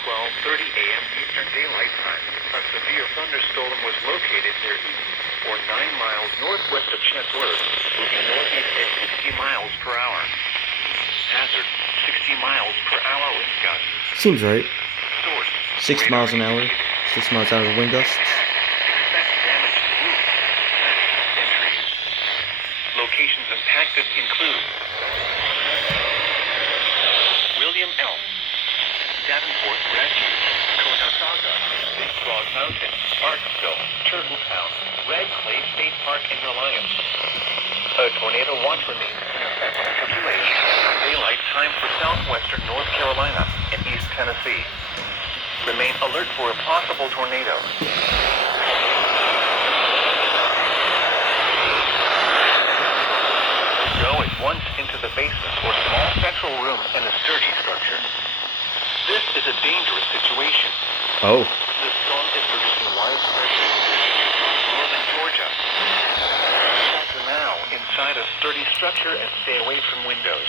12:30 a.m. Eastern Daylight Time, a severe thunderstorm was located near Eaton, or 9 miles northwest of Chatsworth, moving northeast at 60 miles per hour. Hazard, 60 miles per hour wind gusts. Seems right. Source, 6 miles an hour. 6 miles an hour wind gusts. Expect damage to roofs, entries. Locations impacted include William L. Davenport Refuge, Conestoga, Big Frog Mountain, Parksville, Turtletown, Red Clay State Park, and Reliance. A tornado watch remains in effect until 2 a.m. Daylight time for southwestern North Carolina and East Tennessee. Remain alert for a possible tornado. Go at once into the basement or small central room in a sturdy structure. This is a dangerous situation. Oh. The storm is producing widespread northern Georgia. Shelter now inside a sturdy structure and stay away from windows.